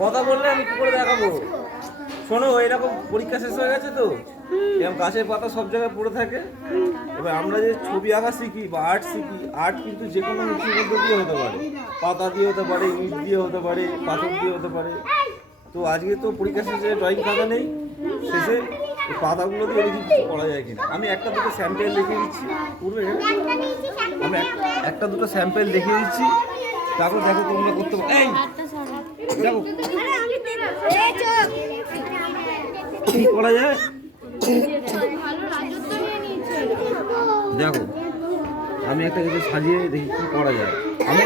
কথা বললে আমি কি করে দেখাবো? শোনো, এরকম পরীক্ষা শেষ হয়ে গেছে তো, এরকম গাছের পাতা সব জায়গায় পড়ে থাকে। এবার আমরা যে ছবি আঁকা শিখি বা আর্ট শিখি, আর্ট কিন্তু যে কোনো কিছুর মধ্যে দিয়ে হতে পারে, পাতা দিয়ে হতে পারে, ইট দিয়ে হতে পারে, পাথর দিয়ে হতে পারে। তো আজকে তো পরীক্ষা শেষে ড্রয়িং খাতা নেই, শেষে এই পাতাগুলো দিয়ে দেখি কিছু করা যায় কিনা। আমি একটা দুটো স্যাম্পেল দেখিয়ে দিচ্ছি, পূর্বে আমি একটা দুটো স্যাম্পেল দেখিয়ে দিচ্ছি, তারপর দেখো তোমরা করতে পারো। এই দেখো কি করা যায়, দেখো আমি একটা কিছু সাজিয়ে দেখি কি করা যায়। আমি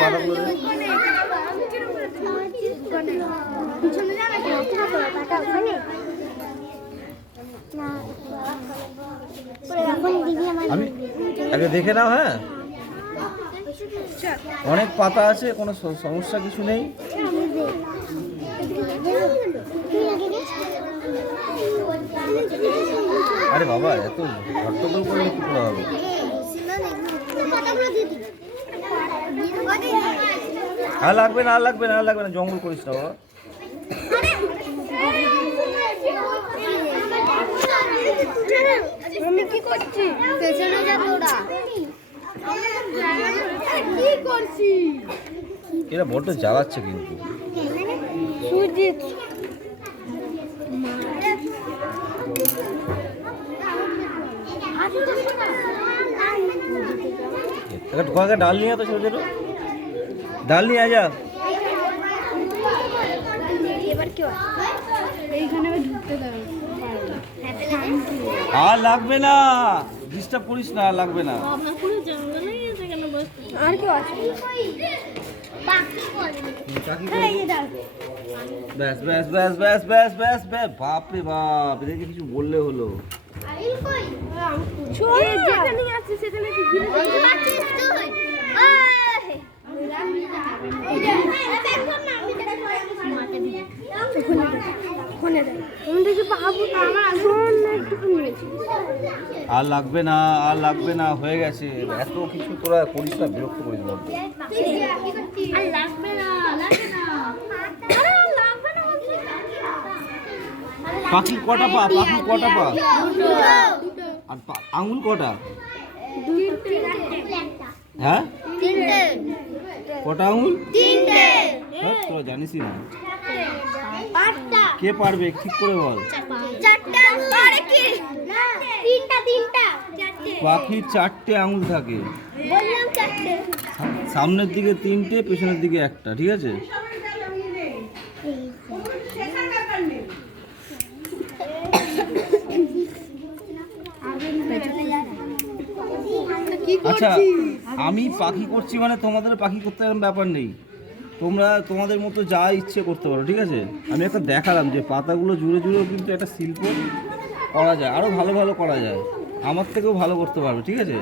পাতাগুলো আমি আগে দেখে নাও। হ্যাঁ, অনেক পাতা আছে, কোনো সমস্যা কিছু নেই। আরে বাবা, এত হট্টগোল করলে কি করে হবে? আর লাগবে না, আর লাগবে না, আর লাগবে না, জঙ্গল করিস না বাবা। আমি কি করছি? পেছনে যা তোরা। কি করছি? এরা বড্ড জ্বালাচ্ছে কিন্তু। সুজিত একটা ডাল নিয়ে তো ছোট ছোট ডাল নিয়ে যা। এবার কি এইখানে ঢুকতে দাও। আর লাগবে না, ডিস্টার্ব করিস না, আর লাগবে না। আর কি আছে? ব্যাস ব্যাস ব্যাস ব্যাস ব্যাস ব্যাস ব্যাস, বাপরে বাপ, এদেরকে কিছু বললে হলো। যেখানে যাচ্ছে সেখানে কি ঘিরে আর লাগবে না, আর লাগবে না, হয়ে গেছে। এত কিছু তোরা করিস না, বিরক্ত করিস না। পাখি কটা পা, পাখি কটা পা, আর আঙুল কটা? হ্যাঁ, কটা আঙুল? হ্যাঁ, তোরা জানিসই না। কে পারবে ঠিক করে বল। পাখির 4টে আঙুল থাকে, সামনের দিকে 3টে, পেছনের দিকে 1টা, ঠিক আছে? আচ্ছা, আমি পাখি করছি মানে তোমাদের পাখি করতে এরকম ব্যাপার নেই, তোমরা তোমাদের মতো যা ইচ্ছে করতে পারো, ঠিক আছে? আমি একটা দেখালাম যে পাতাগুলো জুড়ে জুড়েও কিন্তু একটা শিল্প করা যায়, আরও ভালো ভালো করা যায়, আমার থেকেও ভালো করতে পারবে, ঠিক আছে?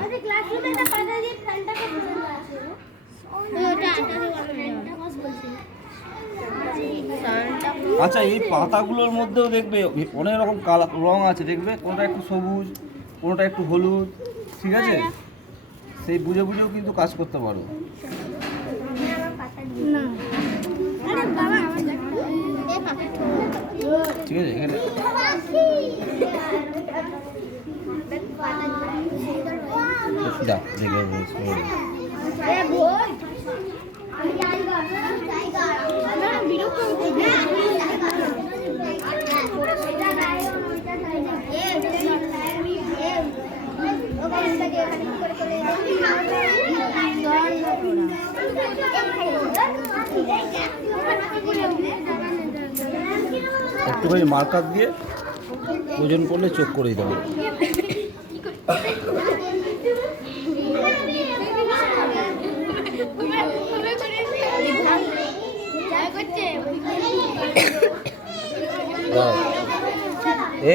আচ্ছা, এই পাতাগুলোর মধ্যেও দেখবে অনেক রকম কালার রং আছে, দেখবে কোনোটা একটু সবুজ, কোনোটা একটু হলুদ, ঠিক আছে? সেই বুঝে বুঝেও কিন্তু কাজ করতে পারো। ঠিক আছে, এখানে একটুখানি মার্কার দিয়ে ওজন করলে চোখ করে দিতে হবে।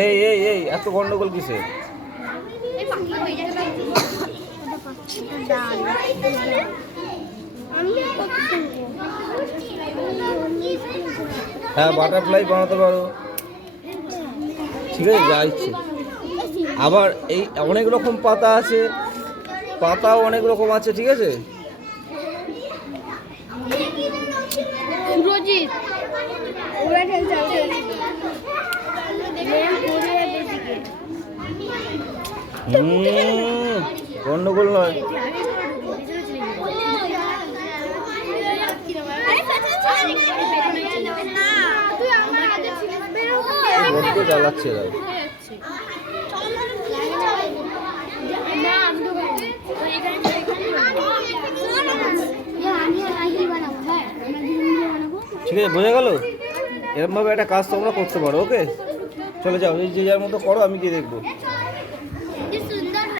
এই এই এই এত গন্ডগোল কিসে? হ্যাঁ, বাটারফ্লাই বানাতে পারো, ঠিক আছে, যা ইচ্ছে। আবার এই অনেক রকম পাতা আছে, পাতাও অনেক রকম আছে, ঠিক আছে? সুরজিৎ ওরা খেলছে গন্ডগোল নয়। বড্ড জ্বালাচ্ছে এরা। ঠিক আছে, বোঝা গেল? এরকমভাবে একটা কাজ তোমরা করতে পারো। ওকে, চলে যাও, যে যার মতো করো, আমি গিয়ে দেখবো।